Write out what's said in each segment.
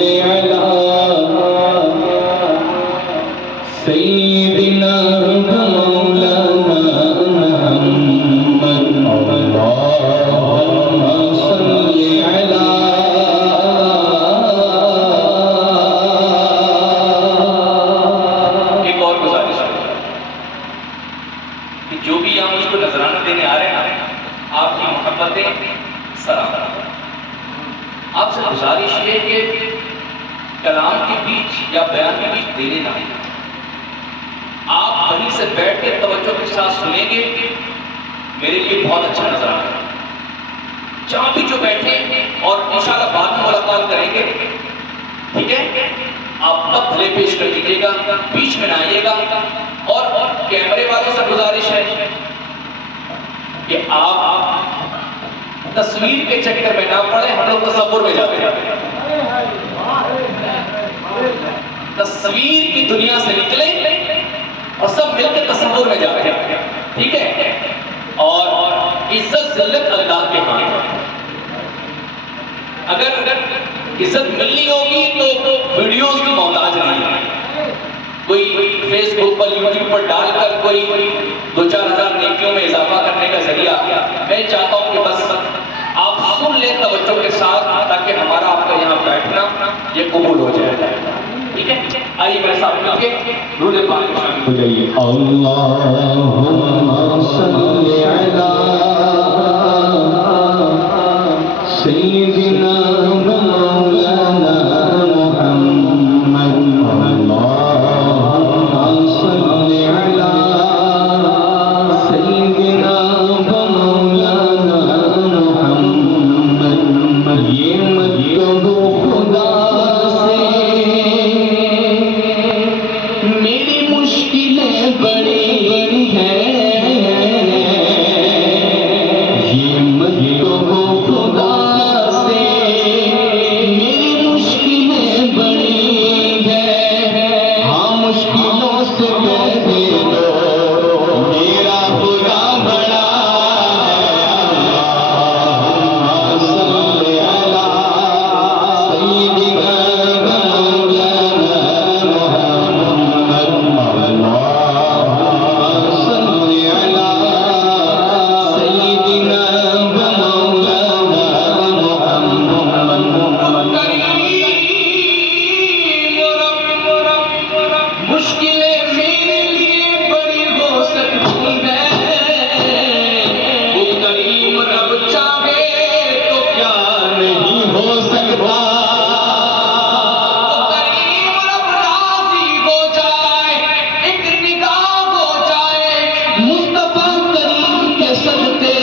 علی سیدنا مولانا محمد اللہم صلی علی ایک اور گزارش ہے کہ جو بھی یہاں مجھ کو نذرانہ دینے آ رہے ہیں آپ کی محبتیں سلام، آپ سے گزارش ہے کہ کلام کے بیچ یا بیان کے بیچ دینے نہ آئیں، آپ وہیں سے بیٹھ کے توجہ کے ساتھ سنیں گے، میرے لیے بہت اچھا نظرانہ ہے۔ جہاں بھی جو بیٹھے اور انشاءاللہ بعد میں ملاقات کریں گے، ٹھیک ہے؟ آپ تب بھلے پیش کر دیجیے گا، بیچ میں نہ آئیے گا۔ اور کیمرے والوں سے گزارش ہے کہ آپ تصویر کے چکر میں نہ پڑے، ہم لوگ تصور میں جاتے ہیں، تصویر کی دنیا سے نکلیں اور سب مل کے تصور میں جاتے ہیں، ٹھیک ہے؟ اور عزت ذلت اللہ کے ہاتھ ہے۔ اگر عزت ملنی ہوگی تو ویڈیوز کی محتاج نہیں ہے، کوئی فیس بک پر یوٹیوب پر ڈال کر کوئی 2-4 ہزار نیکیوں میں اضافہ کرنے کا ذریعہ، میں چاہتا ہوں کہ بس آپ سن لیں توجہ کے ساتھ تاکہ ہمارا آپ کا یہاں بیٹھنا یہ قبول ہو جائے، ٹھیک ہے؟ آئیے میرے ساتھ مل کے درود پاک میں شامل ہو جائیے۔ اللہم صلی علی سیدنا مولانا محمد اللہم صلی علی سیدنا مولانا محمد۔ یہ مت کہو خدا سے میری مشکلیں بڑی ہیں، یہ مت کہو خدا سے میری مشکلیں بڑی ہیں، ہاں مشکلوں سے کہہ دے دو میرا خدا بڑا ہے۔ اللہم صلی علی سیدنا مولانا محمد اللہم صلی علی سیدنا مولانا محمد۔ مشکلیں میرے لیے بڑی ہو سکتی ہیں، وہ کریم رب چاہے تو کیا نہیں ہو سکتا، وہ کریم رب راضی ہو جائے، ایک نگاہ ہو جائے مصطفیٰ کریم کے صدقے،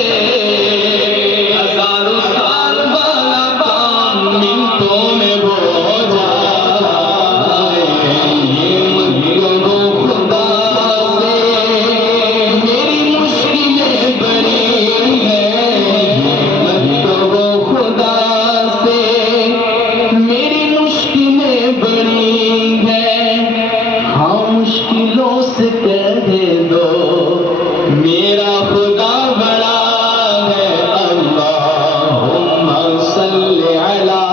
ہزاروں سال والا کام منٹوں میں ہو جائے۔ یہ مت کہو خدا سے میری مشکلیں بڑی ہیں، یہ مت کہو خدا سے میری مشکلیں بڑی ہیں، ہاں مشکلوں سے کہہ دے دو میرا خدا بڑا ہے۔ اللہم صلی علی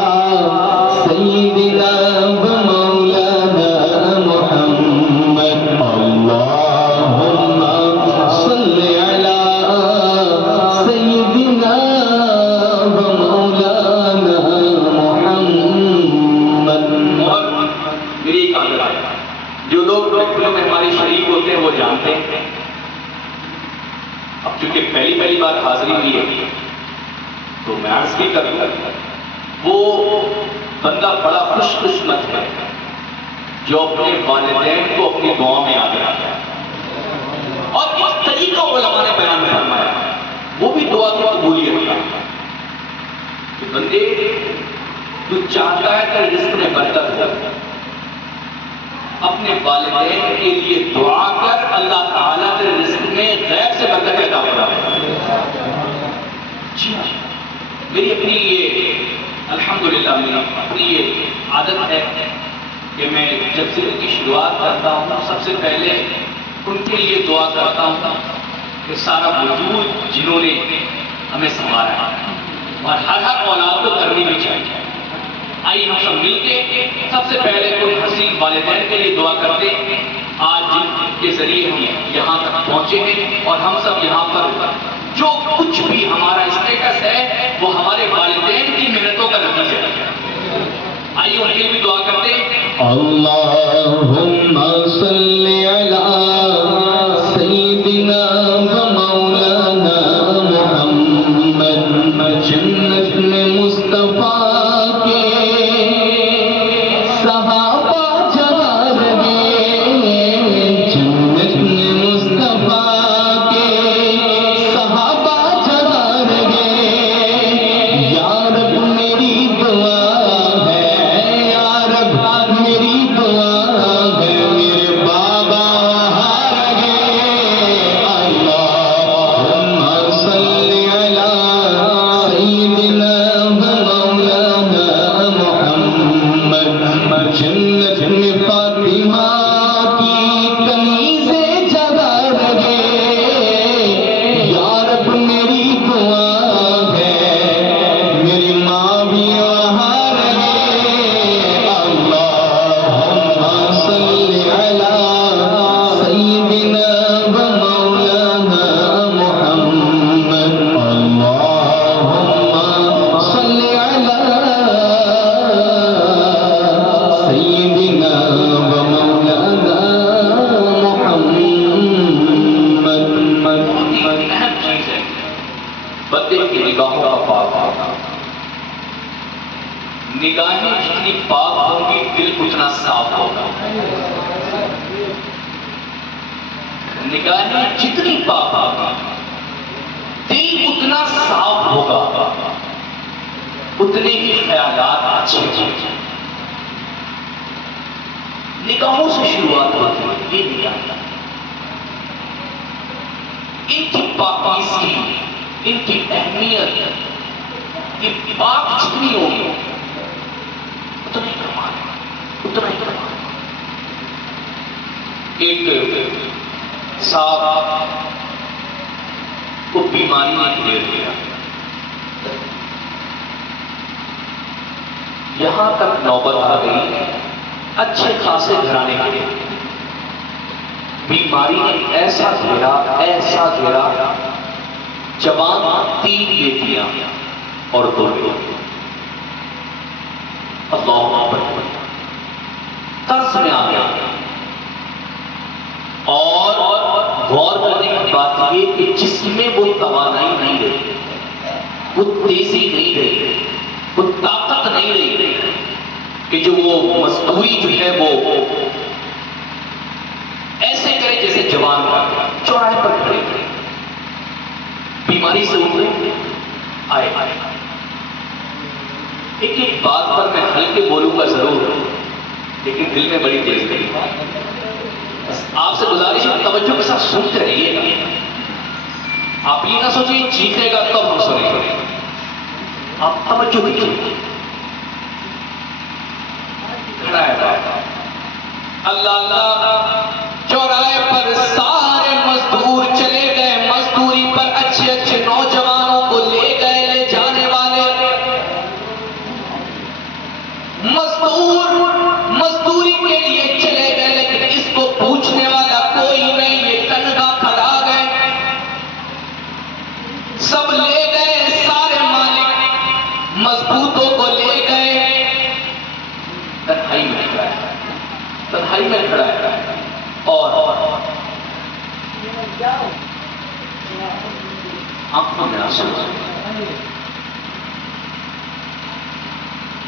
سیدنا مولانا محمد اللہم صلی علی سیدنا مولانا محمد۔ اور میری ایک عادت ہے، جو لوگ محفلوں میں ہمارے شریک ہوتے ہیں وہ جانتے ہیں، اب چونکہ پہلی بار حاضری ہوئی ہے تو میں عرض بھی کروں، وہ بندہ بڑا خوش قسمت ہے جو اپنے والدین کو اپنی دعا میں یاد رکھتا ہے، اور اس طریقہ علماء نے بیان فرمایا وہ بھی دعا کی قبولیت کا کہ بندے تو چاہتا ہے کہ رزق میں برکت ہو، اپنے والدین کے لیے دعا کر، اللہ تعالیٰ کے رزق میں غیب سے برکت عطا فرمائے۔ جی ہاں، میری اپنی یہ الحمدللہ میری اپنی یہ عادت ہے کہ میں جب ذکر کی شروعات کرتا ہوں سب سے پہلے ان کے لیے دعا کرتا ہوں کہ سارا وجود جنہوں نے ہمیں سنبھالا ہے اور ہر اولاد کو کرنی بھی چاہیے، آئیے ہم سب مل کے سب سے پہلے کوئی حسین والدین کے لیے دعا کرتے ہیں آج جن کے ذریعے ہم یہاں تک پہنچے ہیں، اور ہم سب یہاں پر جو کچھ بھی ہمارا اسٹیٹس ہے وہ ہمارے والدین کی محنتوں کا نتیجہ ہے۔ آئیے ان کے لیے بھی دعا کرتے ہیں۔ اللہم صلی علی سیدنا و مولانا محمد، جنت میں مصطفیٰ کے صحابہ جگہ رہے، جنت میں مصطفیٰ کے صحابہ جگہ رہے، یا رب میری دعا میری دعا ہے میرے بابا وہاں رہے۔ اللہم صلی علی سیدنا و مولانا محمد، جنت میں فاطمہ کی کنیزیں جگہ رہے، یا رب میری دعا ہے میری ماں بھی وہاں رہے۔ صلی علی سیدنا و مولانا محمد، اللہم صلی علی سیدنا و مولانا محمد۔ بہت ہی اہم چیز ہے بندے کی نگاہوں کا پاک ہونا۔ نگاہیں جتنی پاک ہوں گی دل اتنا صاف ہوگا۔ نگاہیں جتنی پاک ہوگی دل اتنا صاف ہوگا، اتنے ہی خیالات اچھے ہوں گے۔ نگاہوں سے شروعات ہوتی ہے یہ نگاہیں، ان کی پاکیزگی، ان کی اہمیت، یہ پاک جتنی ہوگی اتنا ہی کمال ہے، اتنا ہی کمال ہے۔ ایک صاحب کو بیماری نے گھیر لیا، یہاں تک نوبت آ گئی اچھے خاصے گھرانے کے لیے، بیماری نے ایسا گھیرا جوان 3 بیٹیاں اور 2 بیٹے۔ اللہ اکبر، طرز میں آ گیا۔ اور غور کرنے کی بات یہ کہ جسم میں وہ توانائی نہیں رہی، وہ تیزی نہیں رہی، وہ طاقت نہیں رہی کہ جو وہ مزدوری جو ہے وہ ایسے کرے جیسے جوان کا چوراہے پر کھڑے تھے، بیماری سے اترے آئے۔ ایک بات پر میں ہلکے بولوں گا ضرور، لیکن دل میں بڑی تیز گئی۔ آپ سے گزارش ہے توجہ کے ساتھ سنتے رہیے گا، آپ یہ نہ سوچیں چیخے گا تب ہم سنیں گے، آپ توجہ دیجیے۔ کھڑا ہے بابا، اللہ اللہ، چوراہے پر سارے مزدور چلے گئے، مزدوری پر اچھے اچھے نوجوانوں کو لے گئے، لے جانے والے مزدوری کے لیے چلے گئے، لیکن اس کو پوچھنے والا کوئی نہیں، یہ تنہا کھڑا گئے، سب لے گئے، سارے مالک مضبوطوں کو لے گئے، تنہائی میں کھڑا ہے، تنہائی میں کھڑا ہے، اور آنکھوں میں آنسو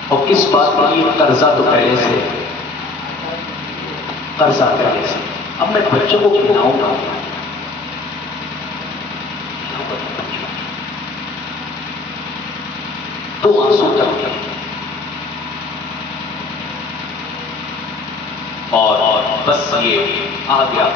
اور کس بات کے لیے؟ قرضہ تو پہلے سے، قرضہ پہلے سے۔ اب میں بچوں کو کھلاؤں گا، تو آنسو تک گئے، اور بس یہ آ گیا۔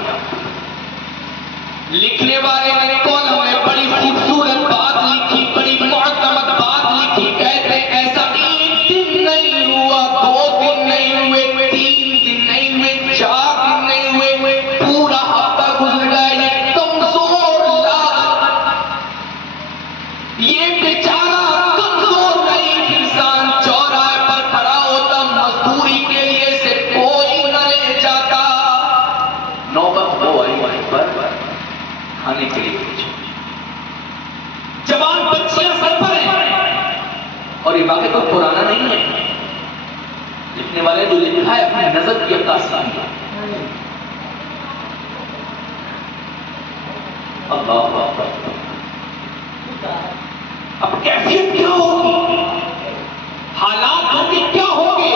لکھنے والے نے کالم میں بڑی خوبصورت بات لکھی، بڑی معتمد بات لکھی، کہتے ایسا ایک دن نہیں ہوا، 2 دن نہیں ہوئے، 3 دن نہیں ہوئے، 4 دن نہیں ہوئے، پورا ہفتہ گزر گیا، یہ کمزور یہ بیچارہ کمزور ضعیف انسان چوراہے پر کھڑا لکھنے والے جو لکھا ہے اپنی نظر کی عکاسی کی. اللہ اکبر. اب کیفیت کیا ہوگی, حالات ہوگی کیا ہوگی.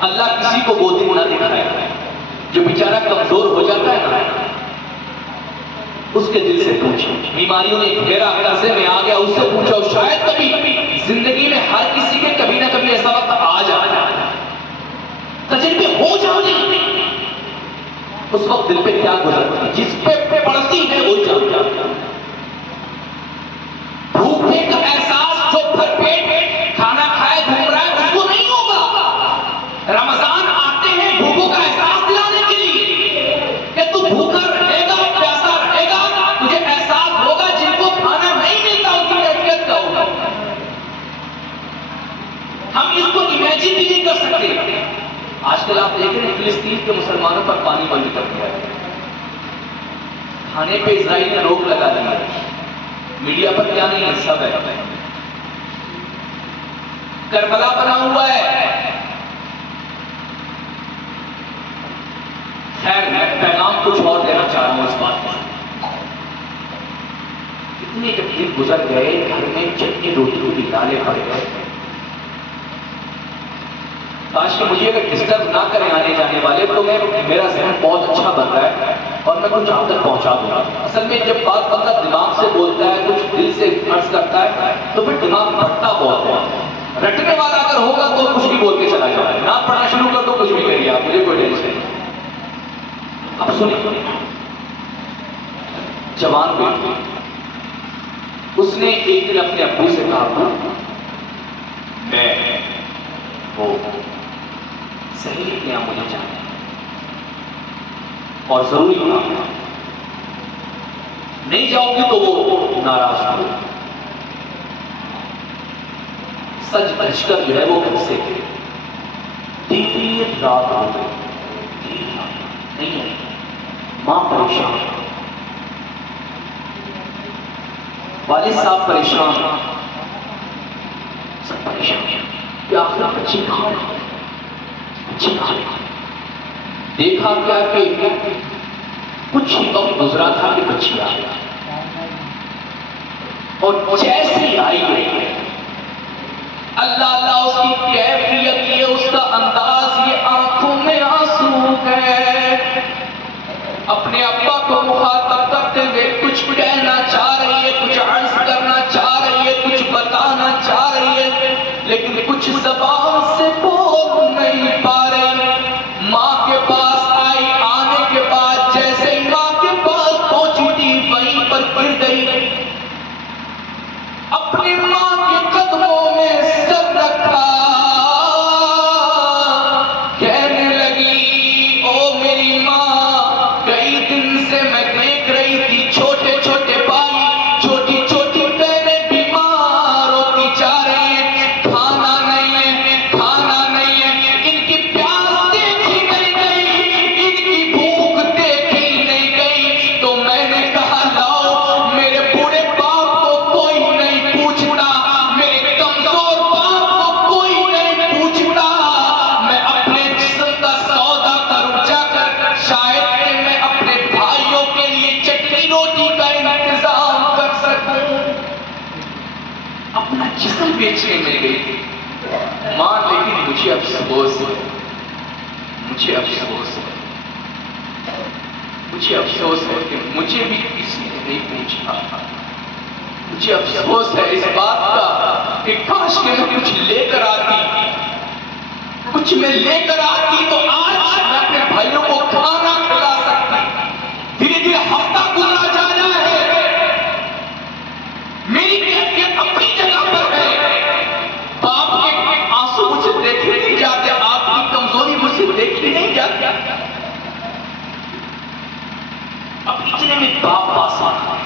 اللہ کسی کو وہ دن نہ دکھائے جو بیچارہ کمزور ہو جاتا ہے نا, اس کے دل سے پوچھو. بیماریوں نے گھیرا, قرضے میں آ گیا, اس سے پوچھو. شاید کبھی زندگی میں ہر کسی کے کبھی نہ کبھی ایسا وقت آ جاتا ہے, تجربے ہو جاتے ہیں. اس وقت دل پہ کیا گزرتی ہے, جس پہ پڑتی ہے وہ جانتا ہے. بھوکے کا احساس جو بھر پیٹ کھانا کھائے گھوم رہا ہے اس کو نہیں ہوگا. رمضان آتے ہیں بھوکوں کا احساس دلانے کے لیے کہ تو بھوکا رہے گا, پیاسا رہے گا, تجھے احساس ہوگا. جن کو کھانا نہیں ملتا ان کی کیفیت کیا ہوگا. ہم اس کو امیجن بھی نہیں کر سکتے. آج کل آپ دیکھ رہے ہیں فلسطین کے مسلمانوں پر پانی بند کر دیا ہے, کھانے پہ اسرائیل نے روک لگا دی ہے. میڈیا پر کیا نہیں ہے, سب ہے. کربلا بنا ہوا ہے. خیر میں پیغام کچھ اور دینا چاہ رہا ہوں اس بات پر. اتنے جب دن گزر گئے, گھر میں چٹنی روٹی کی دالیں پڑ گئے. کاش کہ مجھے اگر ڈسٹرب نہ کریں آنے جانے والے تو میرا ذہن بہت اچھا بن رہا ہے اور میں کچھ آپ تک پہنچا دوں گا. اصل میں جب بات بندہ دماغ سے بولتا ہے, کچھ دل سے عرض کرتا ہے, تو پھر دماغ بھٹتا بہت ہے. رٹنے والا اگر ہوگا تو کچھ بھی بول کے چلا جائے گا. نہ پڑھنا شروع کر دو کچھ بھی کریے آپ, مجھے کوئی ٹینشن نہیں. اب سنیں, جوان بیٹی, اس نے ایک دن اپنے ابو سے کہا میں وہ صحیح کیا مجھے چاہیے اور ضروری کام ہے, نہیں جاؤ گی تو وہ ناراض ہو. سج بج کر جو ہے وہ گھر سے دیر رات ہو گئی. نہیں, ماں پریشان, والد صاحب پریشان, سب پریشان کہ آخر بچی کہاں ہے, بچی کہاں ہے. دیکھا کیا کہ کچھ ہی وقت گزرا تھا کہ بچی آ گئی, اور جیسی آئی گئی اللہ اللہ اس کی کیفیت یہ, اس کا انداز یہ, آنکھوں میں آنسو ہے. اپنے ابا کو مخاطب کرتے ہوئے کچھ کہنا چاہ رہی ہے, کچھ عرض کرنا چاہ رہی ہے, کچھ بتانا چاہ رہی ہے, لیکن کچھ زبان سے بول نہیں پا رہی. ماں کے پاس آئی, آنے کے بعد جیسے ہی ماں کے پاس پہنچی تھی وہیں پر گر گئی. اپنی ماں کے قدموں میں سر رکھا, کہنے لگی او میری ماں, کئی دن سے میں دیکھ رہی تھی چھوٹے چھوٹے بھائی, چھوٹی چھوٹی بہنیں بیمار ہوتی جا رہی ہیں, کھانا نہیں ہے, کھانا نہیں ہے. ان کی پیاس دیکھی نہیں گئی, ان کی بھوک دیکھی نہیں گئی. تو میں نے کہا لاؤ, میرے بوڑھے باپ کو کوئی نہیں پوچھتا, میرے کمزور باپ کو کوئی نہیں پوچھتا, میں اپنے جسم کا سودا کروں جا کر, شاید کہ میں اپنے بھائیوں کے لیے چٹنی روٹی کا انتظام کر سکوں. اپنا جسم بیچنے میں گئی ماں, لیکن مجھے افسوس ہے, مجھے افسوس ہے, مجھے افسوس ہے کہ مجھے بھی کسی نے نہیں پوچھا. مجھے افسوس ہے اس بات کا کہ کاش کہ میں کچھ لے کر آتی, کچھ میں لے کر آتی تو آج میں اپنے بھائیوں کو کھانا کھلا سکتی. دھیرے دھیرے ہفتہ گزرا جا رہا ہے, میری کیفیت اپنی جگہ پر ہے. باپ کے آنسو مجھے دیکھے نہیں جاتے, آپ کی کمزوری مجھے دیکھی نہیں جاتی. اب اتنے میں باپ پاس آیا,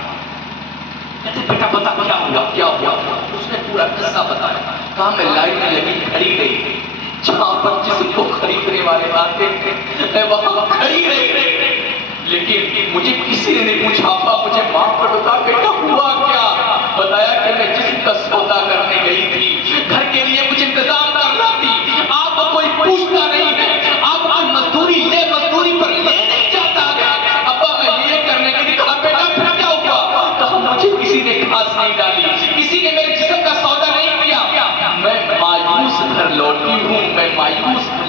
کہتے بیٹا بتا کیا ہوا, کیا ہوا. اس نے پورا قصہ بتایا. کہا میں لائن میں لگی کھڑی رہی, جہاں پر جس کو خریدنے والے آتے میں وہاں کھڑی رہی, لیکن مجھے کسی نے نہیں پوچھا. ابا مجھے معاف کر دو. بیٹا ہوا کیا؟ بتایا کہ میں جسم کا سودا کرنے گئی تھی, گھر کے لیے کچھ انتظام کرنا تھی, آپ کو کوئی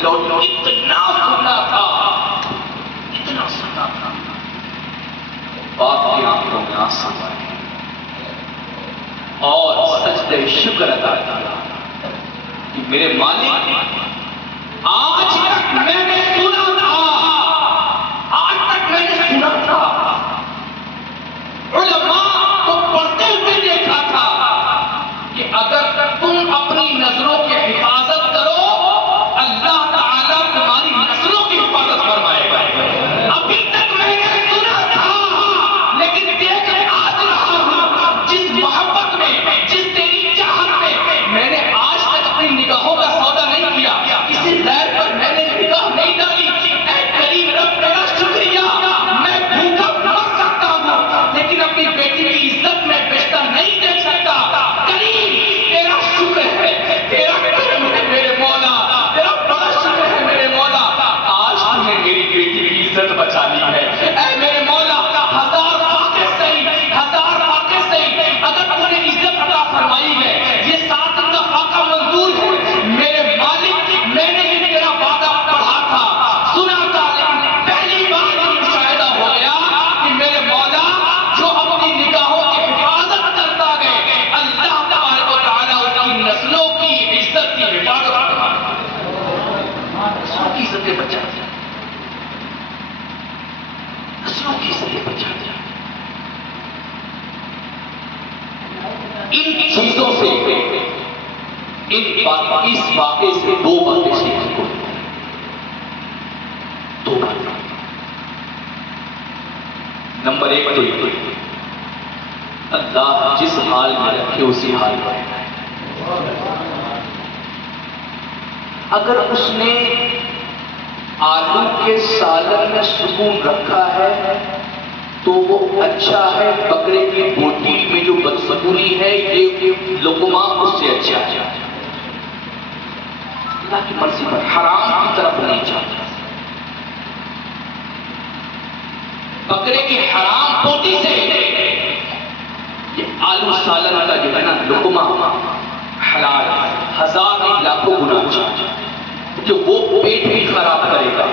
لوٹ اتنا سننا تھا، اتنا سننا تھا، باپ کی آنکھوں میں آنسو آئے اور سجدہ شکر ادا کیا کہ میرے مالک آج تک میں نے سنا تھا، آج تک میں نے سنا تھا، علماء کو پڑھتے ہوئے دیکھا تھا کہ اگر تم اپنی نظروں کی حفاظت کرو اللہ تعالیٰ تمہاری نسلوں کی حفاظت فرمائے گا۔ ابھی تک میں نے سنا تھا لیکن دیکھ آج رہا ہوں، جس محبت میں، جس تیری چاہت میں نے آج تک اپنی نگاہوں کا سودا نہیں کیا، کسی غیر پر میں نے نگاہ نہیں ڈالی۔ اے کریم رب میرا شکریہ، میں بھوکا مر سکتا ہوں لیکن اپنی بیٹی کی عزت میں بیشتر نہیں دیکھ سکتا۔ کریم تیرا شکر ہے، تیرا کرم ہے میرے مولا، تیرا بڑا شکر ہے میرے مولا، آج تم نے میری بیٹی کی عزت بچا لی ہے۔ اے میرے مولا ہزار فاقے صحیح، ہزار فاقے صحیح، اگر تم نے عزت عطا فرمائی ہے، یہ 7 دن کا فاقہ منظور ہے میرے مالک۔ میں نے بھی تیرا وعدہ پڑھا تھا، سنا تھا، لیکن پہلی بار یہ مشاہدہ ہو گیا کہ میرے مولا جو اپنی نگاہوں کی حفاظت کرتا گئے، اللہ تبارک و تعالیٰ اس کی نسلوں کی عزت کی حفاظت کرتا ہے، نسلوں کی عزتیں بچا دیا، نسلوں کی عزتیں بچا دیا۔ ان چیزوں سے، اس واقعے سے 2 باتیں سیکھنے کو ملتی ہیں، 2 باتیں۔ نمبر 1 تو یہ اللہ جس حال میں رکھے اسی حال میں رہنا۔ اگر اس نے آلو کے سالن میں سکون رکھا ہے تو وہ اچھا ہے، بکرے کی بوٹی میں جو بدسکونی ہے یہ لقمہ اس سے اچھا ہے۔ اللہ کی مرضی پر حرام کی طرف نہیں جاتا، بکرے کی حرام بوٹی سے یہ آلو سالن کا جو ہے نا لقمہ حلال ہے، 1000 نہیں لاکھوں گنا اچھا، کہ وہ پیٹ بھی خراب کرے گا،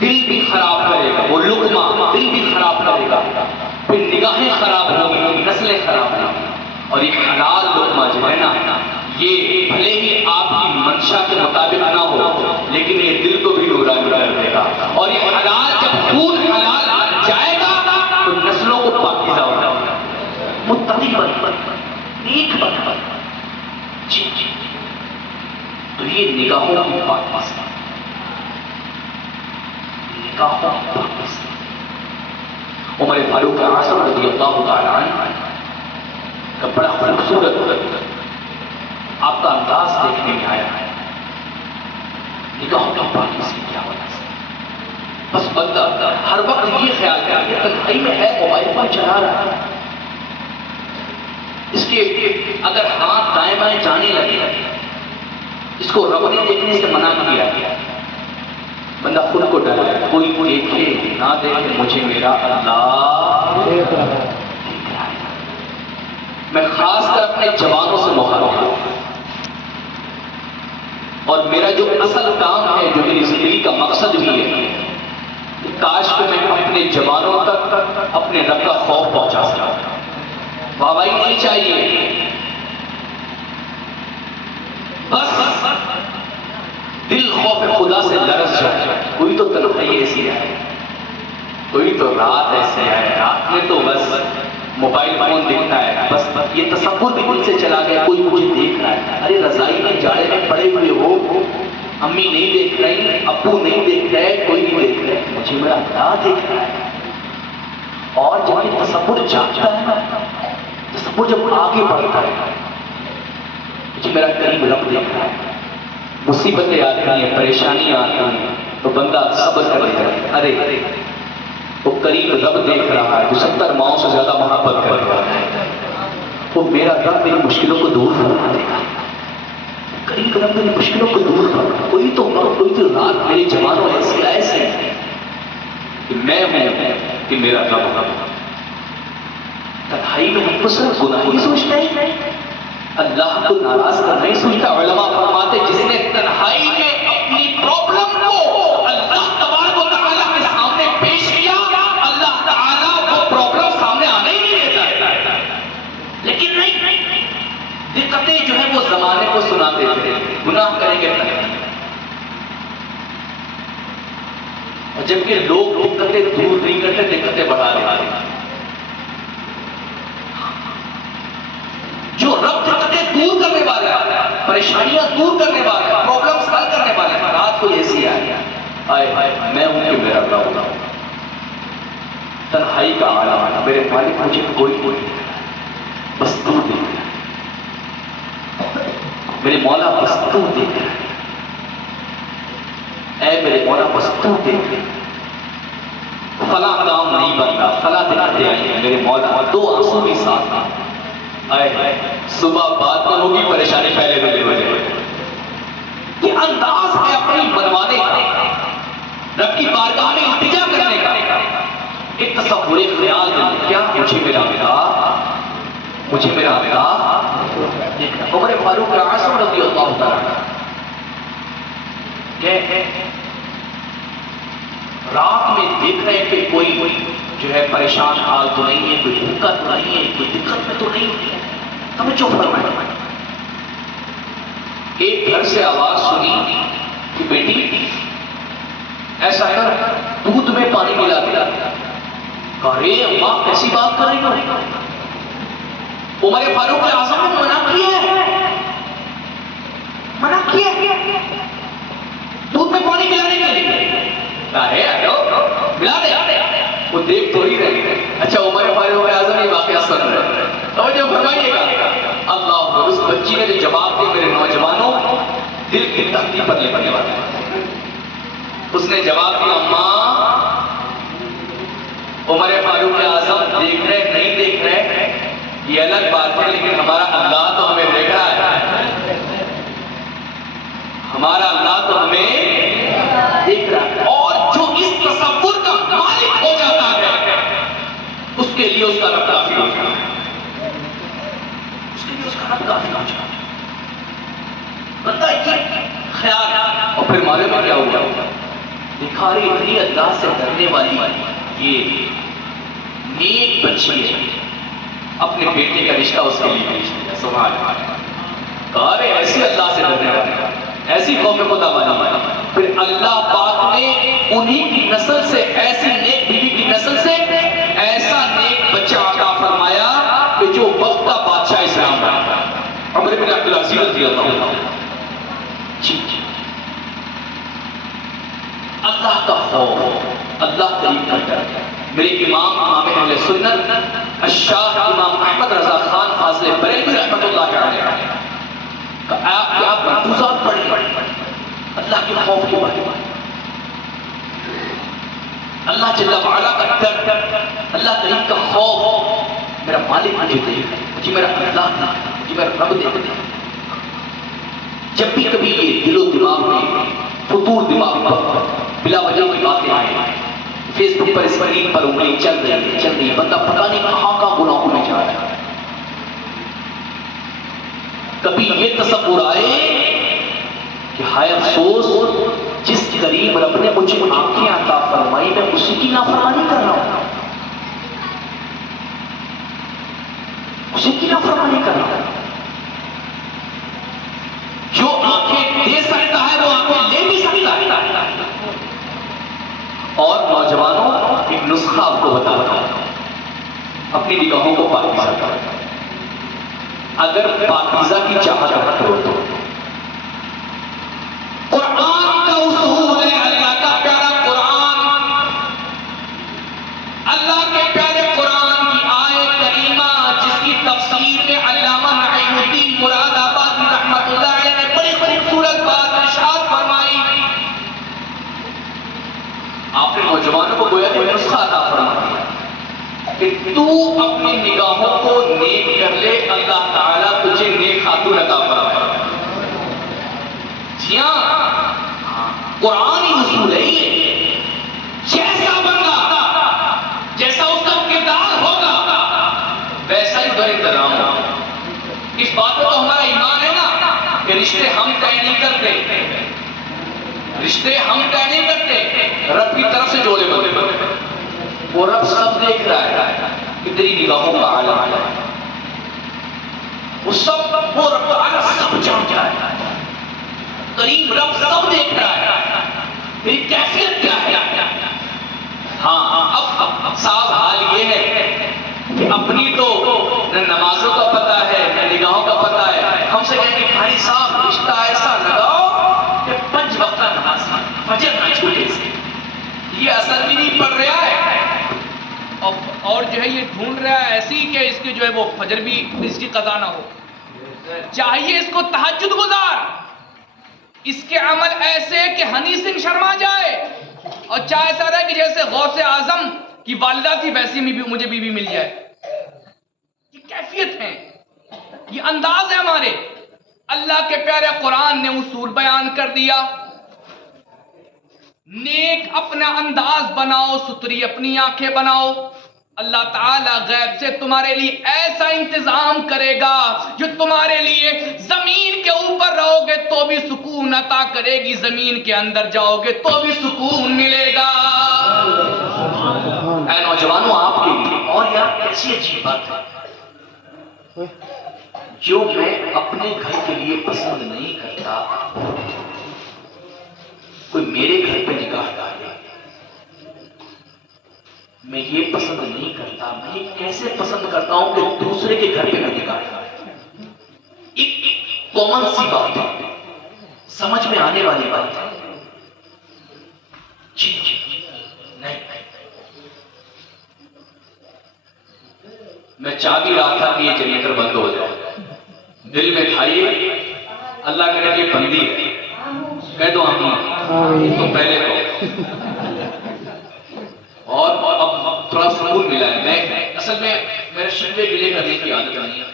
دل بھی خراب کرے گا، وہ لقمہ دل بھی خراب کرے گا، پھر نگاہیں خراب ہوں گی، نسلیں خراب ہوں گی۔ اور یہ حلال لقمہ جو ہے نا، یہ بھلے ہی آپ کی منشا کے مطابق نہ ہو لیکن یہ دل کو بھی نورانی کر دے گا، اور یہ حلال جب خون حلال جائے گا تو نسلوں کو پاکیزہ ہوگا، متقی بن، نیک بن۔ جی جی تو یہ نگاہوں کی پاکیزہ، نگاہوں کی پاکیزہ۔ عمر فاروق اعظم رضی اللہ تعالیٰ عنہ کا بڑا خوبصورت آپ کا انداز دیکھنے میں آیا ہے، نگاہوں کی پاکیزگی کیا وجہ سے۔ بس بندہ ہر وقت یہ خیال کرے کہ تنہائی میں ہے، موبائل فون چلا رہا ہے، اس کے اگر ہاتھ دائیں بائیں جانے لگے، اس کو رب نے دیکھنے سے منع کیا گیا، بندہ خود کو ڈر ہے، کوئی دیکھے نہ دیکھے مجھے میرا اللہ دیکھ رہا ہے۔ میں خاص کر اپنے جوانوں سے مخاطب ہوں، اور میرا جو اصل کام ہے، جو میری زندگی کا مقصد بھی ہے، کاش کہ میں اپنے جوانوں تک اپنے رب کا خوف پہنچا سکتا۔ واہوائی نہیں چاہیے، بس دل خوف خدا سے لرز جائے۔ کوئی تو تنہائی ایسی ہے، کوئی تو رات ایسی ہے، رات میں تو بس موبائل فون دکھتا ہے، بس یہ تصور بھی دل سے چلا گیا کوئی مجھے دیکھ رہا ہے۔ ارے رضائی میں جاڑے میں پڑے ہوئے ہو، امی نہیں دیکھ رہی، ابو نہیں دیکھ رہے، کوئی نہیں دیکھ رہے، مجھے میرا خدا دیکھ رہا ہے۔ اور جب یہ تصور جاگتا ہے نا، تصور جب آگے بڑھتا ہے، مجھے میرا قریب رب دیکھ رہا ہے، مصیبتیں آتی ہیں، پریشانیاں آتی ہیں تو بندہ صبر کر لیتا ہے، ارے وہ قریب رب دیکھ رہا ہے جو 70 ماؤں سے زیادہ محبت کر رہا ہے، وہ میرا رب میری مشکلوں کو دور فرما دے گا، قریب رب میری مشکلوں کو دور فرما۔ کوئی تو رات میرے جوانوں ایسے کہ میں ہوں کہ میرا رب۔ تنہائی میں ہم کو صرف گناہ ہی سوچتے ہیں، اللہ کو ناراض کرنا ہی سوچتا۔ علماء فرماتے جس نے تنہائی میں اپنی اور جبکہ لوگ دقتیں دور نہیں کرتے، دقتیں بڑھا دیتے ہیں. جو رب دقتیں دور کرنے والا ہے، پریشانیاں دور کرنے والا ہے، پرابلمس حل کرنے والا ہے، رات کو ایسی آئی آئے میں ہوں کہ میرا رب ہوں. تنہائی کا عالم ہے، میرے مالک مجھے کوئی نہیں دیکھ رہا، بس تو دیکھ رہا ہے. میرے مولا بس تو دیکھ رہا ہے. اے میرے مولا بس تو دیکھ رہا ہے. فلاں کام نہیں بنتا، فلاں دقتیں آئی ہیں، میرے مولا دو آنسو بھی ساتھ آئے. صبح بعد میں ہوگی، پریشانی پہلے دن ہو جائے. یہ انداز ہے اپنی منوانے کا، رب کی بارگاہ میں التجا کرنے کا. ایک تصور خیال دیں، کیا مجھے میرا عمر فاروق اعظم رضی اللہ تعالیٰ کہ رات میں دیکھ رہے ہیں کہ کوئی جو ہے پریشان حال تو نہیں ہے، کوئی بھوکا تو نہیں ہے، کوئی دقت میں تو نہیں ہے. توجہ فرمائیں. ایک گھر سے آواز سنی کہ بیٹی ایسا کر، دودھ میں پانی ملا دیا. ارے اماں کیسی بات کر رہی ہو؟ عمر فاروق اعظم نے منع کیا ہے، دودھ میں پانی ملانے کے لیے. ملا دے. وہ دیکھ تھوڑی رہی. اچھا عمر فاروق اعظم یہ واقعہ سن رہے. توجہ فرمائیے گا. اللہ اکبر. اس بچی نے جو جواب دیا، میرے نوجوانوں دل کی تختی پر لکھنے والا. اس نے جواب دیا، اماں عمر فاروق اعظم دیکھ رہے نہیں دیکھ رہے یہ الگ بات ہے، لیکن ہمارا اللہ تو ہمیں دیکھ رہا ہے. ہمارا اللہ تو ہمیں دیکھ رہا ہے. اور جو اس تصور کا مالک ہو جاتا ہے اس کے لیے اس کا رب کافی ہو جاتا ہے. بندہ یہ خیال. اور پھر معلوم ہے کیا ہوا؟ بھکاری اتنی اللہ سے ڈرنے والی یہ نیک بچی ہے، اپنے بیٹے کا رشتہ اس کے لیے پیش کیا. سبحان اللہ. ارے ایسی اللہ سے ڈرنے والی، ایسی خوف خدا والی. پھر اللہ پاک نے انہی کی نسل سے، ایسی نیک بیوی کی نسل سے ایسا نیک بچہ عطا فرمایا کہ جو وقت کا بادشاہ اسلام ہے، عمر بن عبدالعزیز رضی اللہ عنہ. اللہ کا خوف، اللہ قریب کا ڈر. میرے امام اہل سنت الشاہ امام احمد رضا خان فاضل بریلوی رحمۃ اللہ علیہ کہ آپ محفوظات پڑھیں اللہ کے خوف کے بارے میں. اللہ جل وعلا کا ڈر، اللہ کریم کا خوف. میرا مالک مجھے دیکھ، مجھے میرا اللہ دیکھ، مجھے میرا رب دیکھ. جب بھی کبھی یہ دل و دماغ میں فطور دماغ پر بلا وجہ کی باتیں آئیں، فیس بک پر اسکرین پر انگلی چل رہی ہے، بندہ پتہ نہیں کہاں گناہوں میں جا رہا ہے. کبھی یہ تصور آئے کہ ہائے افسوس، جس کریم رب نے مجھے آنکھیں عطا فرمائی میں اسی کی نافرمانی کر رہا ہوں، اسی کی نافرمانی کر رہا ہوں. جو آنکھیں دے سکتا ہے وہ آنکھیں لے بھی سکتا ہے. اور نوجوانوں ایک نسخہ آپ کو بتاتا ہوں، اپنی نگاہوں کو پاکیزہ کرو. اگر پاکیزہ کی چاہت رکھتے ہو تو قرآن کا اصول ہے، اللہ کا پیارا قرآن، اللہ کے پیارے قرآن کی آیت کریمہ جس کی تفسیر میں علامہ نعیم الدین مراد آبادی رحمۃ اللہ علیہ نے بڑی خوبصورت بات ارشاد فرمائی. آپ نے نوجوانوں کو گویا کہ نسخہ عطا فرما دیا کہ تو اپنی نگاہوں کو نیک کر لے، اللہ تعالیٰ تجھے نیک خاتون عطا فرمائے. جی ہاں، قرآن ہی اصول ہے. یہ جیسا بندہ جیسا اس کا کردار ہوگا ویسا ہی ادھر انتظام ہوگا. اس بات کو تو ہمارا ایمان ہے نا کہ رشتے ہم طے نہیں کرتے، رشتے ہم طے نہیں کرتے، رب کی طرف سے جوڑے بندے. وہ رب سب دیکھ رہا ہے کہ تیری نگاہوں کا عالم ہے. وہ رب تعالیٰ سب جانتا ہے. کریم رب سب دیکھ رہا ہے، میری کیفیت کیا ہے، ہاں اب صاحب حال یہ ہے کہ اپنی تو نہ نمازوں کا پتہ ہے نہ نگاہوں کا پتہ ہے. ہم سے کہیں کہ بھائی صاحب رشتہ ایسا لگاؤ کہ 5 وقت نماز فجر نہ چھوٹے سے. یہ اثر بھی نہیں پڑ رہا ہے اور جو ہے یہ ڈھونڈ رہا ہے ایسی کہ اس کے جو ہے وہ فجر بھی اس کی قضا نہ ہو. چاہیے اس کو تہجد گزار، اس کے عمل ایسے کہ ہنی سنگھ شرما جائے، اور چاہے ایسا رہے کہ جیسے غوث اعظم کی والدہ تھی ویسی مجھے بیوی مل جائے. یہ کیفیت ہے، یہ انداز ہے ہمارے. اللہ کے پیارے قرآن نے اصول بیان کر دیا. نیک اپنا انداز بناؤ، ستری اپنی آنکھیں بناؤ. اللہ تعالیٰ غیب سے تمہارے لیے ایسا انتظام کرے گا جو تمہارے لیے زمین کے اوپر رہو گے تو بھی سکون عطا کرے گی، زمین کے اندر جاؤ گے تو بھی سکون ملے گا. اے نوجوانوں آپ کے لیے اور یار کیسی عجیب بات ہے، جو میں اپنے گھر کے لیے پسند نہیں کرتا کوئی میرے گھر پہ نگاہ ڈالے. میں یہ پسند نہیں کرتا، میں یہ کیسے پسند کرتا ہوں کہ دوسرے کے گھر پہ میں نگاہ ڈالے. ایک کامن سی بات ہے، سمجھ میں آنے والی بات ہے. جی نہیں، میں چاہ بھی رہا تھا کہ یہ جنریٹر بند ہو جائے. دل میں تھا یہ اللہ کرے کہ بندی ہے، کہہ دو آمین تو پہلے کو. اور اب تھوڑا سکون ملا ہے. میں اصل میں میرے شنوے گلے کرنے کی عادت نہیں ہے.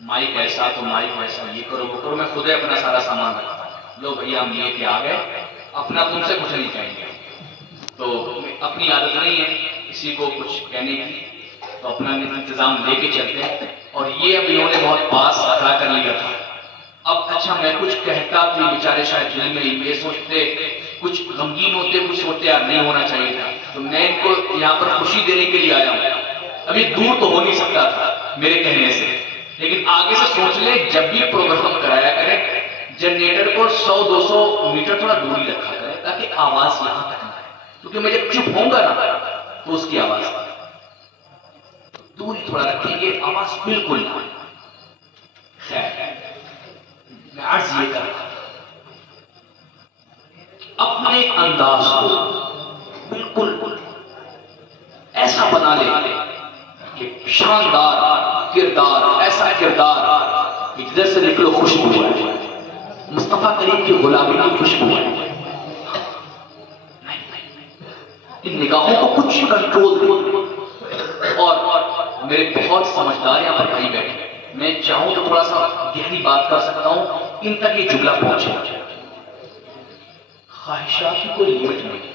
مائک ایسا تو مائک ویسا، یہ کرو وہ کرو. میں خود ہی اپنا سارا سامان رکھتا ہوں. لو بھیا ہم لے کے آ گئے، اپنا تم سے کچھ نہیں کہیں گے. تو اپنی عادت نہیں ہے کسی کو کچھ کہنے کی، تو اپنا انتظام لے کے چلتے ہیں. اور یہ اب انہوں نے بہت پاس کھڑا کر لیا تھا. اب اچھا میں کچھ کہتا تو بیچارے شاید دل میں یہ سوچتے، کچھ غمگین ہوتے، کچھ سوچتے یار نہیں ہونا چاہیے تھا. تو میں ان کو یہاں پر خوشی دینے کے لیے آیا ہوں. ابھی دور تو ہو نہیں سکتا تھا میرے کہنے سے، لیکن آگے سے سوچ لیں جب بھی پروگرام کرایا کریں جنریٹر کو 100-200 میٹر تھوڑا دوری رکھا کریں تاکہ آواز یہاں تک نہ آئے. کیونکہ میں جب چپ ہوں گا نا تو اس کی آواز دوری تھوڑا رکھیں گے، آواز بالکل نہ آئے. خیر میں عرض یہ کر رہا اپنے انداز کو بالکل ایسا بنا لے کہ شاندار کردار، ایسا کردار کہ جدھر سے نکلو خوشبو ہے، مصطفیٰ کریم کی غلامی کی خوشبو ہے. ان نگاہوں کو کچھ کنٹرول دے. اور میرے بہت سمجھدار یہاں پر بھائی بیٹھے، میں چاہوں تو تھوڑا سا گہری بات کر سکتا ہوں، ان تک یہ جملہ پہنچے. خواہشات کی کوئی لمٹ نہیں.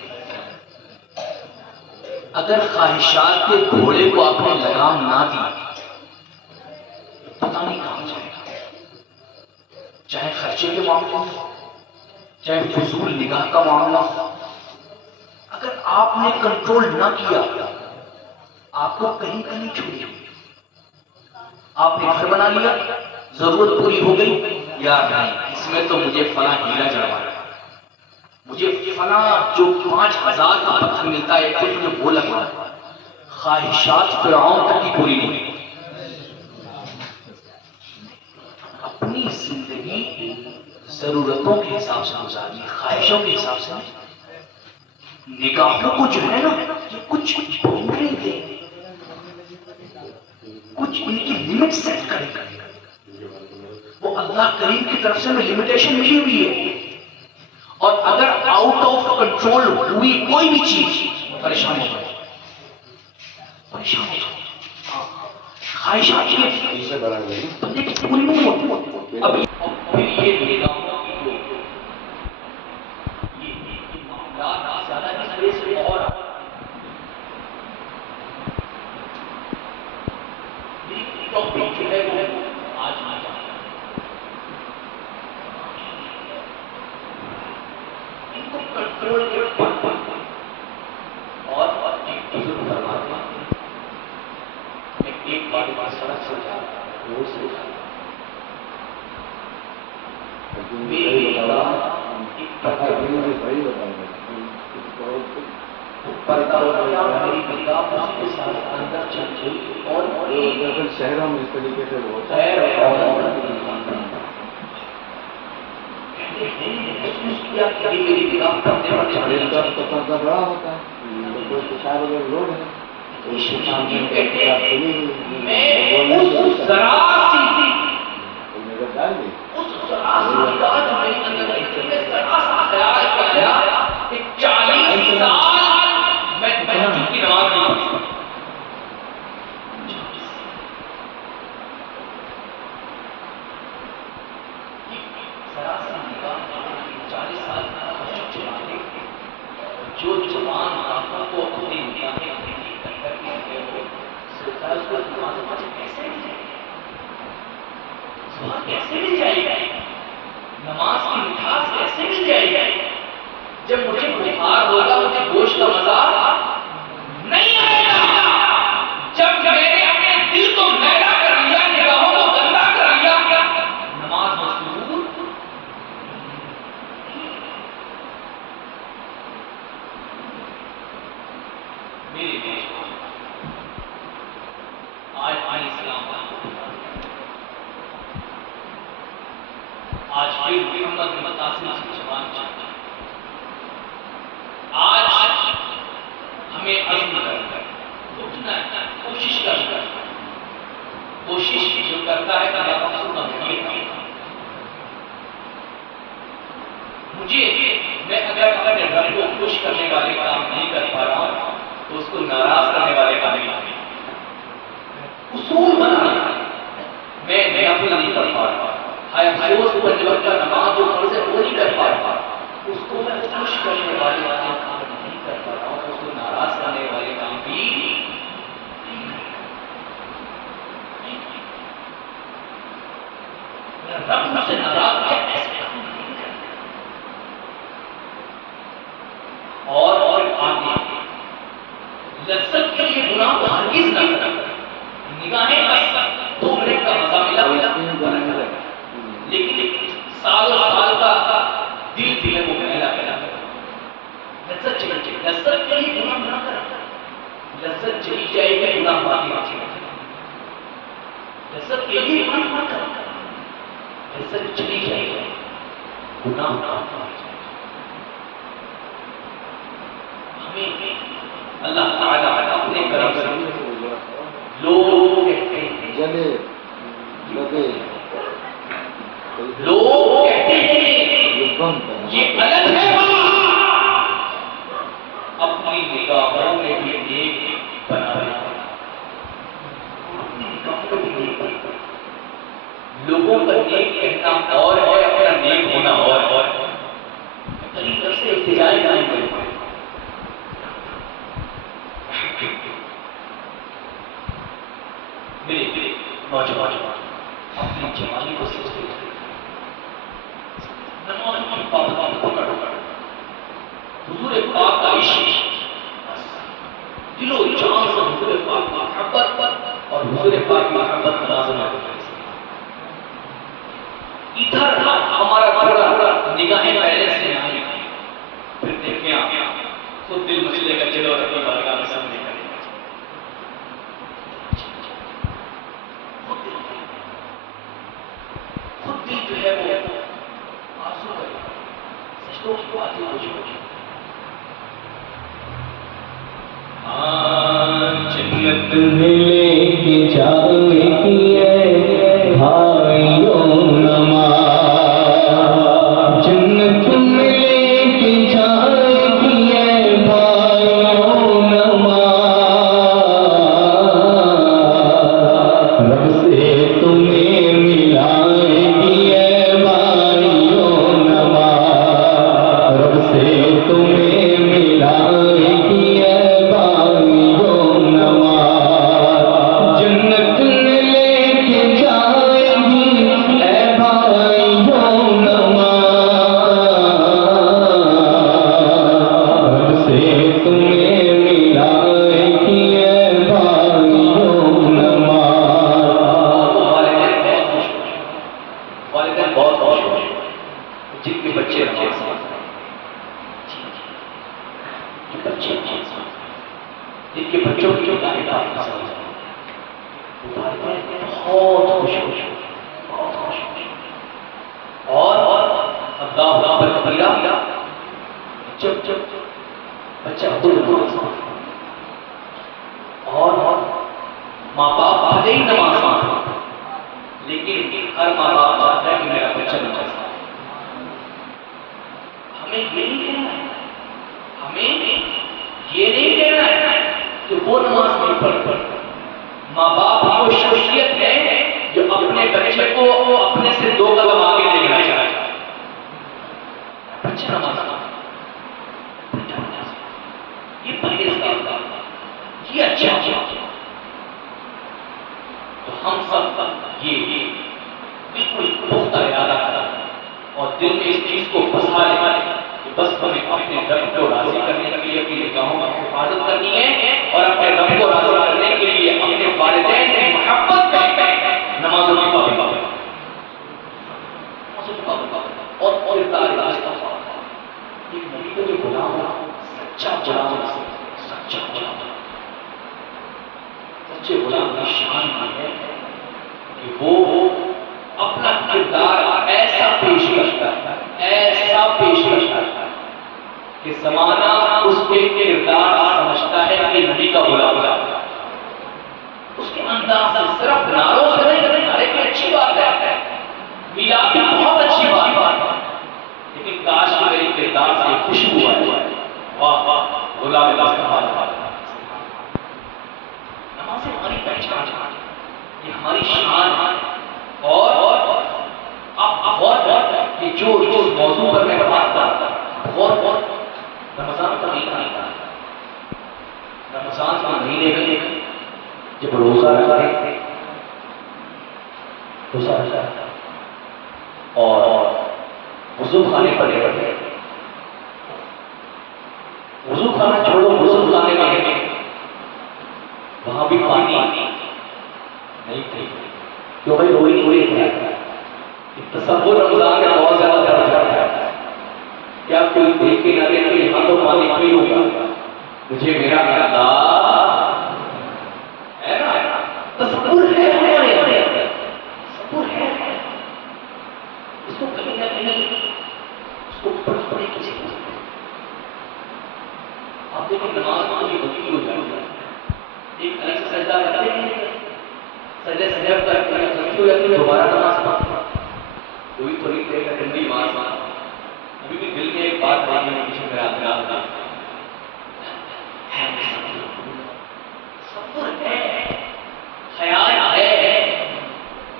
اگر خواہشات کے گھوڑے کو آپ نے لگام نہ دی پتہ نہیں کہاں جائے گا. چاہے خرچے کے معاملے ہو، چاہے فضول نگاہ کا معاملہ ہو، اگر آپ نے کنٹرول نہ کیا آپ کو کہیں کہیں چھوڑی ہوئی. آپ نے گھر بنا لیا، ضرورت پوری ہو گئی، یار نہیں اس میں تو مجھے فلاں ہیرا جڑوانا، مجھے فلاں جو 5000 کا پتھر ملتا ہے پھر مجھے وہ لگوانا. خواہشات فرعون تک کی پوری نہیں. اپنی زندگی ضرورتوں کے حساب سے گزارنی، خواہشوں کے حساب سے نہیں. نگاہوں کو جو ہے نا یہ کچھ باؤنڈری دے، کچھ ان کی لمٹ سیٹ کرے گا. وہ اللہ کریم کی طرف سے ہمیں لمیٹیشن ملی ہوئی ہے. اور اگر آؤٹ آف کنٹرول ہوئی کوئی بھی چیز پریشان ہو جائے، پریشان ہو جائے. خواہشات کی بندے کی پوری نہیں ہوتی. ابھی یہ نگاہوں کی یہ معاملات زیادہ اس وجہ سے اور ٹاپک جو ہے وہ آج ان کو کنٹرول کے اور ایک بزرگ فرماتے ہیں، میں ایک بار سڑک سے جا رہا تھا، روڈ سے جا رہا تھا، میری ایک پردہ ہو گیا، میری نگاہ اس کے ساتھ اندر چل گئی اور دراصل شہروں میں اس طریقے سے ہوتا ہے. خیر محسوس کیا کہ یہ میری نگاہ پردے پر چڑھ اس کا گئی. تو پردہ بڑا ہوتا ہے، کوئی کتاب اگر لوگ ہیں تو اس کے سامنے کہتے کتاب ہیں کھلی میں اس ذرا سی نظر ڈال دی. اس ذرا سی نگاہ جو میرے اندر آئی تھی، میں ذرا سا خیال کیا کہ 40 سال میں تہجد کی نماز نہیں پڑھ سکتا. ذرا سی نگاہ 40 سال تہجد چلانے جو جوان آنکھوں کو اپنی نگاہیں کر کے سوچتا ہے اس کو نماز کیسے مل جائے گی، کیسے مل جائے گی، نماز کی مٹھاس کیسے مل جائے گی. جب مجھے بخار ہوگا مجھے گوشت کا مزہ نہیں آئے گا. جب میں نے اپنے دل کو میلا کر لیا، نگاہوں کو گندا کر لیا، نماز مسرور میرے دیش آج اسلام آج پھر محمد متاثر کی زبان چاہتا ہے. آج ہمیں عزم کر اٹھنا ہے، کوشش کرنا ہے. کوشش جو کرتا ہے کہ آپ کو مجھے میں اگر اپنے رب کو خوش کرنے والے کام نہیں کر پا رہا ہوں تو اس کو ناراض کرنے والے کام نہیں. اصول بنانا میں نفل نہیں کر پا رہا، افسوس پنج وقت کا نماز جو فرض ہے وہ نہیں کر پا رہا، اس کو میں خوش کرنے والے کام نہیں کر پا رہا ہوں، اس کو ناراض کرنے والے کام بھی رب مجھ سے ناراض ہے ایسے کام نہیں کرتے. اور آگے لذت کے لیے گناہ کو ہرگز نہ کرنا. نگاہیں بس 2 منٹ کا مزہ ملا لیکن سال کا دل ہے وہ میلا پھیلا. لذت چلی جائے، لذت کے لیے گناہ نہ کرنا. لذت چلی جائے گی گناہ باقی بچے گا. لذت کے لیے گناہ نہ کرنا، لذت چلی جائے گی گناہ نہ کرنا. ہمیں اللہ تعالیٰ اپنے کرم سے لوگ کہتے ہیں جلے لگے لوگ کہتے ہیں یہ الگ ہے اپنی نگاہوں میں بھی نیک بنا رہا ہے. لوگوں کا نیک کہنا اور ہے، اپنا نیک ہونا اور کئی طرح سے احتجاج نہیں کرے. میرے نوجوان اپنی جوانی کو سوچتے ہیں، نماز کی پابندی پکڑ حضور پاک کا عشق، دل و جان سے حضور پاک کی محبت اور حضور پاک کی محبت ملازمہ کرتے. ادھر ہمارا پورا نگاہیں پہلے سے آئی، پھر دیکھیں آپ خود دل مچلے کا چلو رکھنے والا میں سب نہیں کرے. خود دل جو ہے وہ آرزو کرے سجدوں کی باتیں کچھ ہو. جنت میں لے کے جائے گی بھائیوں نماز، جنت میں لے کے جائے گی بھائیوں نماز، رب سے تمہیں ملائے گی بھائیوں نماز، رب سے تمہیں ملائے گی جنت میں لے کے جائے گی اے بھائیوں نماز، سے تمہیں ملائے گی اے بھائیوں نماز. والدین بہت خوش ہوئے جن کے بچے نماز کہ بچے جن کے بچوں کی جو والدین بہت خوش بہت خوش اور اللہ اکبر کبیرہ جب بچہ خود نماز اور ماں باپ بھلے ہی نماز پڑھتے لیکن ہر ماں باپ چاہتا ہے کہ میرا بچہ نماز پڑھے. ہمیں یہ نہیں کہنا ہے کہ وہ نماز نہیں پڑھتا. ماں باپ کی وہ شخصیت ہے جو اپنے بچے کو اپنے سے 2 قدم آگے دیکھنا چاہتا ہے. بچہ نماز یہ پرہیزگار یہ اچھا. تو ہم سب یہ بالکل پختہ ارادہ کریں اور دل میں اس چیز کو بسا لیں کہ بس ہمیں اپنے رب کو راضی کرنے کے لیے اپنی نگاہوں کی حفاظت کرنی ہے اور اپنے رب کو راضی کرنے کے لیے اپنے والدین کی محبت میں نمازوں کی پابندی اور کردار ایک نبی کا جو غلام ہو سچے غلام کی شان یہ ہے کہ وہ اپنا کردار ایسا پیش کرتا ہے کہ زمانہ اس کے کردار سمجھتا ہے کہ نبی کا غلام ہے. اس کے انداز سے صرف نعروں سے نہیں نعرے کی اچھی بات ہے میلاد کی بہت اچھی بات ہے لیکن کاش کہ میرے کردار سے خوشبو آئے. واہ واہ غلام مصطفیٰ نماز ہماری پہچان یہ ہماری شان اور اب غور کہ جو اس موضوع پر میں بات کرتا غور رمضان کا مہینہ رمضان کا مہینے میں جب روزہ رکھا اور وضو خانے پر گئے وضو خانہ چھوڑو غسل خانے میں وہاں بھی پانی نہیں تھی کیوں بھائی روئی تصور رمضان میں بہت زیادہ بڑھ جاتا ہے. کیا کوئی دیکھ کے نہ دیکھ کے یہاں تو پانی پی ہوگا مجھے میرا اللہ ہے نا تصور ہے ہمارے تصور ہے اس کو کہیں نہ کہیں اس کو پڑھنے کی ضرورت ہے. آپ دیکھیں نماز پڑھنے کی وقت ہو جاتی ہے ایک الگ سے سجدہ کرتے ہیں سجدہ کر کے ہو جاتی ہے دوبارہ نماز پڑھتے ہیں کوئی تھوڑی دیر کا ٹھنڈی نماز ابھی بھی دل میں ایک بات رہی ہے پیچھے میرا اعتراض تھا صبر ہے خیال ہے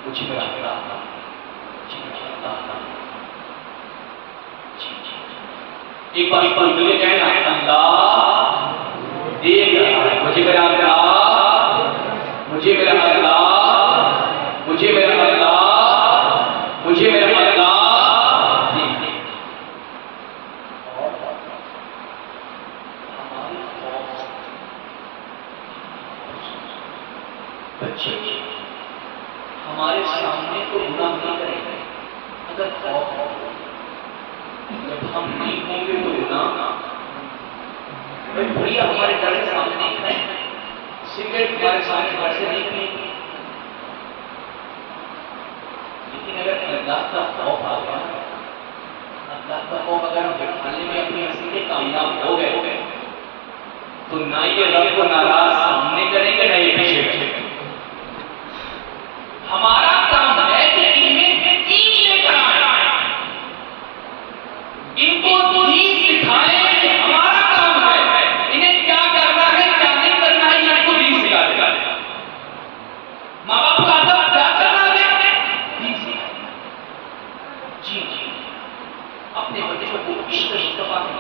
مجھے میرا اعتراض تھا ایک بار دل کہنا اللہ دیکھ رہا ہے مجھے میرا اعتراض مجھے میرا اللہ مجھے میرا اللہ مجھے میرا اللہ بچے ہمارے سامنے تو گناہ نہیں کریں گے اگر خوف ہو جب ہم نہیں ہوں گے تو گناہ بھیا ہمارے گھر سے سامنے نہیں کھائیں سگریٹ ہمارے سامنے گھر سے نہیں کھائیں لیکن اگر اللہ کا خوف آ گیا اللہ کا خوف اگر ہم بٹھانے میں اپنی حسین کامیاب ہو گئے تو نہ یہ رب کو ناراض سامنے کریں گے نہ یہ پیچھے کریں گے. ہمارا کام ہے کہ ان میں دین لے کر آئیں ان کو دین سکھائیں کہ ہمارا کام ہے انہیں کیا کرنا ہے کیا نہیں کرنا ہے ان کو دین سکھا دیں. ماں باپ کا ادب کیا کرنا ہے دین سکھائیں. جی اپنے بچوں کو عشق مصطفیٰ کی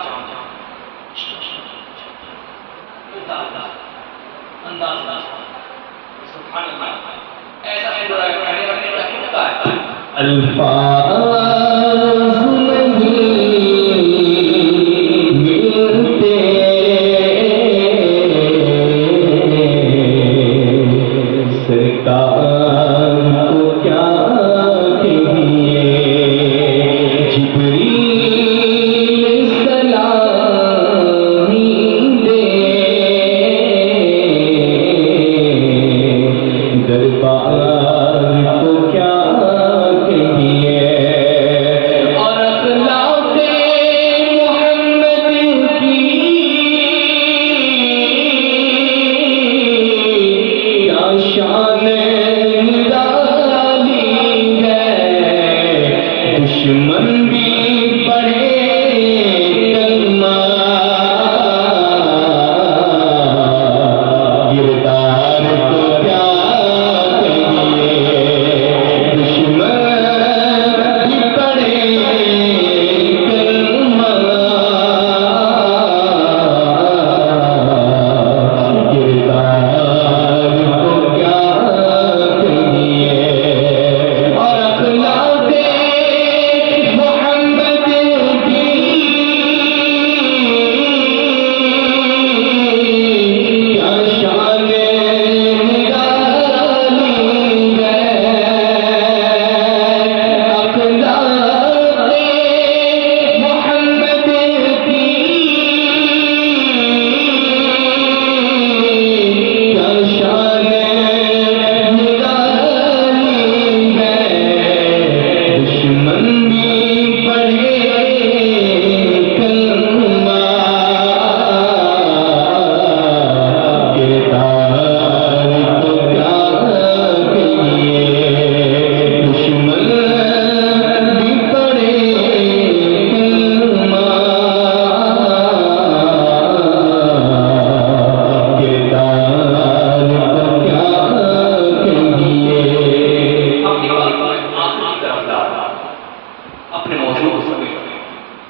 انداز سبحان اللہ ایسا ہے کہنے والے کا کیوں کہا ہے الفاظ نہیں ملتے سرکار کو کیا کہیے جبریل سلامی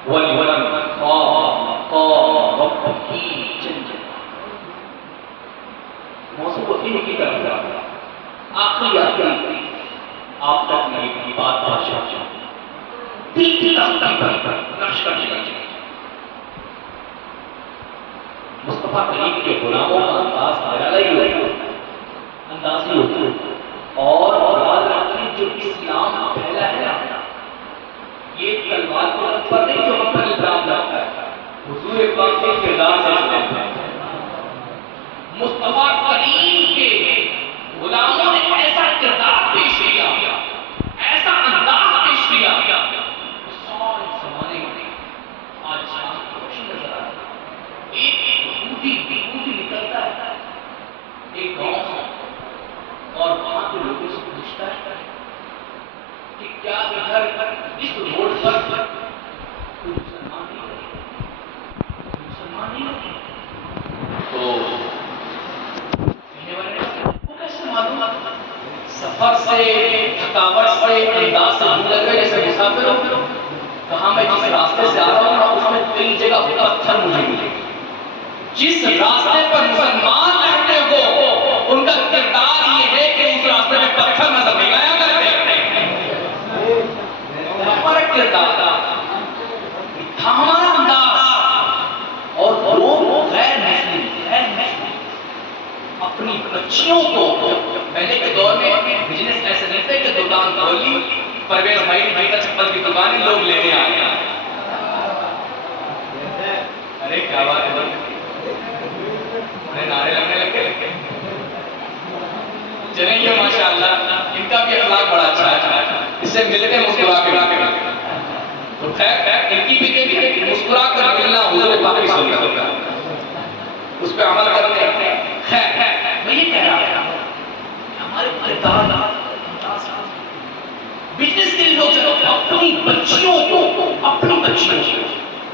والولد رب کی جنجل موضوع کو ان کی طرف رہا آخری آپ تک میری بات پہنچا دل کی تک نقش کر دیا جائے مصطفیٰ کریم کے غلاموں کا انداز نرالا ہی ہوتا انداز ہی ہوتا اور یاد رکھیں جو اسلام پھیلا ہے یہ تلوار پر نہیں جو ہم پر الزام لگتا ہے حضور پاک کے کردار سے مصطفیٰ کریم کے غلاموں نے ایسا کردار پیش کیا ایسا انداز پیش کیا سارے زمانے میں آج شام کی روشنی نظر آ رہی ہے ایک یہودی نکلتا ہے ایک گاؤں سے اور وہاں کے لوگوں سے پوچھتا ہے کہ کیا ادھر اس روڈ پر کوئی مسلمان نہیں رہے تو کہنے والے وہ کیسے معلوم سفر سے تھکاوٹ سے انداز سے لگ رہے جیسے مسافر ہو کہاں میں جس راستے سے آ رہا ہوں اس میں کئی جگہ پتھر مجھے ملے جس راستے پر مسلمان رہتے ہو ان کا کردار یہ ہے کہ اس راستے میں پتھر نظر نہیں آیا کرتے ہمارا کردار تھا ہمارا انداز اور لوگ غیر مسلم اپنی بچیوں کو پہلے کے دور میں بزنس ایسے نہیں تھے کہ دکان کھولی پرویز بھائی نے جوتا چپل کی دکان ہے لوگ لینے آ گئے ارے کیا بات ہے نعرے لگنے لگے چلیں گے ماشاءاللہ ان کا بھی اخلاق بڑا اچھا ہے اس سے ملتے مسکرا کے تو خیر ان کی بھی مسکرا کر ملنا حضور پاک کی سنت ہے اس پہ عمل کرتے ہیں خیر میں یہ کہہ رہا ہوں ہمارے کردار بزنس کے لوگ اپنی بچیوں کو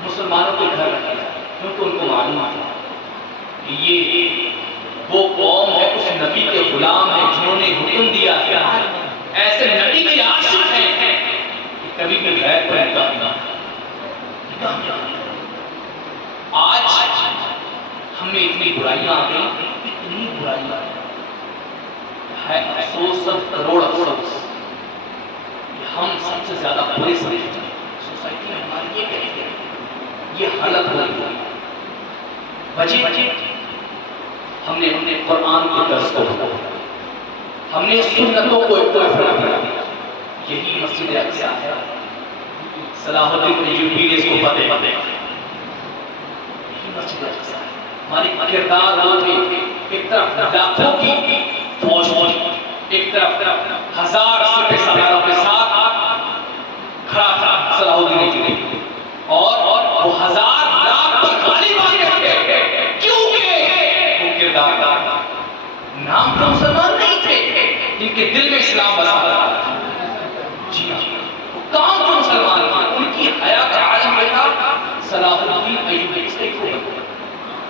مسلمانوں کے گھر رکھے کیونکہ ان کو معلوم ہے یہ وہ قوم ہے اس نبی کے غلام ہیں جنہوں نے حکم دیا ہے ایسے نبی کے عاشق ہیں کہ کبھی بھی غیر پر نکاح نہ آج ہمیں اتنی برائیاں آ گئی اتنی برائیاں ہے افسوس سب کروڑ افسوس ہم سب سے زیادہ برے سمجھتے ہیں سوسائٹی میں ہماری یہ کہتے ہیں یہ حالت ہو رہی ہے بچے ہم نے قرآن کے درس کو ہم نے سنتوں کو ایک طرف رکھ دیا یہی مسجد اقصی ہے صلاح الدین ایوبی نے اس کو فتح یہی مسجد اقصی ہے ہمارے کردار ایک طرف لاکھوں کی فوج ایک طرف ہزار سپہ سالاروں کے ساتھ کھڑا تھا صلاح الدین ایوبی اور وہ ہزار لاکھ پر غالب آ گئے نام تو مسلمان نہیں تھے جن کے دل میں اسلام بسا رہا تھا جی ہاں کام تو مسلمان تھے ان کی حیا کا عالم یہ تھا صلاح الدین ایوبی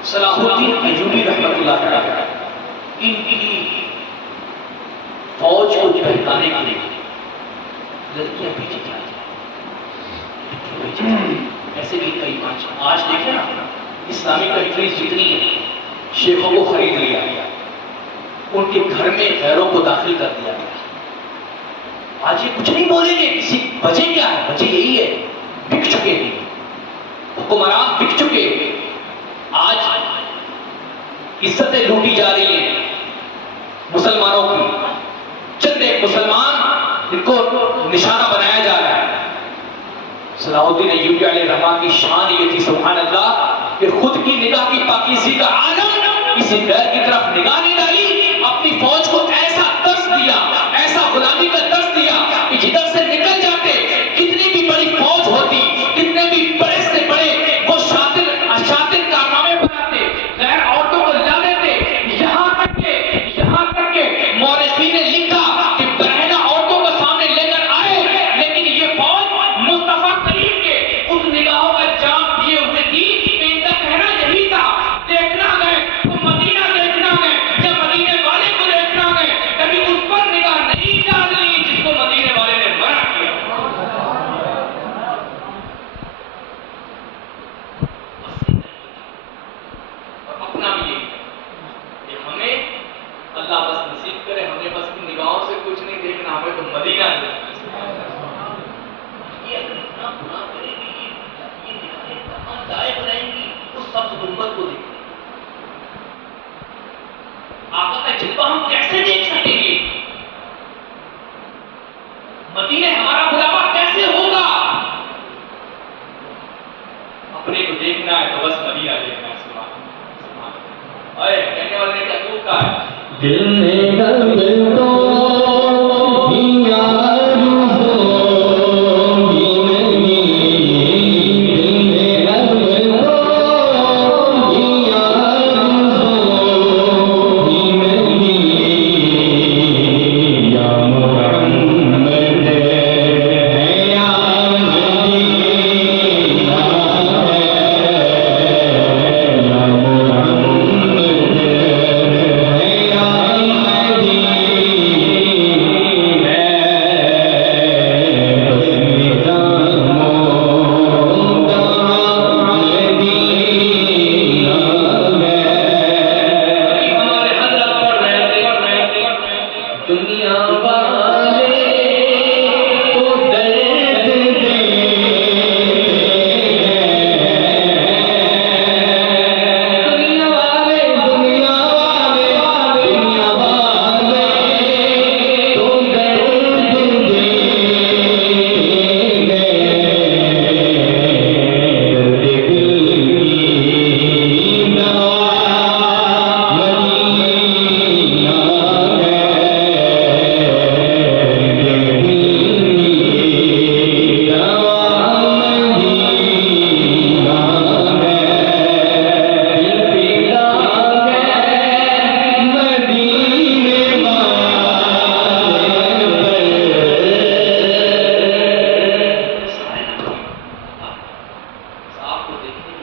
صلاح الدین ایوبی رحمۃ اللہ تعالی ان کی فوج کو بہتانے کے لیے لڑکیاں بھیجی جاتی ایسے بھی کئی آج دیکھیں نا اسلامی کنٹریز جتنی ہیں شیخوں کو خرید لیا گیا ان کے گھر میں غیروں کو داخل کر دیا گیا آج یہ کچھ نہیں بولیں گے کسی وجہ کیا ہے وجہ یہی ہے بک چکے ہیں حکمران بک چکے ہیں آج عزتیں لوٹی جا رہی ہیں مسلمانوں کی چند ایک مسلمان ان کو نشانہ بنایا جا رہا ہے صلاح الدین ایوبی علیہ الرحمہ کی شان یہ تھی سبحان اللہ کہ خود کی نگاہ کی پاکیزگی کا عالم کسی غیر کی طرف نگاہ نہیں ڈالی اپنی فوج کو ایسا درس دیا ایسا غلامی کا درس دیا کہ جدھر سے نکل جاتے کتنی بھی بڑی فوج ہوتی کتنے بھی بڑے سے بڑے وہ شاطر کارنامے بناتے غیر عورتوں کو لا دیتے یہاں تک کہ مورخین نے لکھا کہ بہنہ عورتوں کو سامنے لے کر آئے لیکن یہ فوج مصطفیٰ کریم کے اس نگاہوں کا جام دیے ہوئے تھی ان کا کہنا یہی تھا دیکھنا گئے تو مدینہ دیکھنا گئے یا مدینے والے کو دیکھنا گئے کبھی اس پر نگاہ نہیں ڈالنی جس کو مدینے والے نے منع کیا سبز گنبد کو دیکھیں، آقا کا جلوہ ہم کیسے دیکھ سکیں گے؟ مدینے ہمارا بلاوا کیسے ہوگا؟ اپنے کو دیکھنا ہے تو بس مدینہ دیکھنا ہے. سبحان اللہ. اے کہنے والے نے کیا خوب کہا ہے، دل میں درد تو ہی آرزو ہی نہیں، دل میں درد تو ہی آرزو ہی نہیں، یا محمد ہے یا مدینہ ہے، یا محمد ہے یا صاحب کو دیکھنے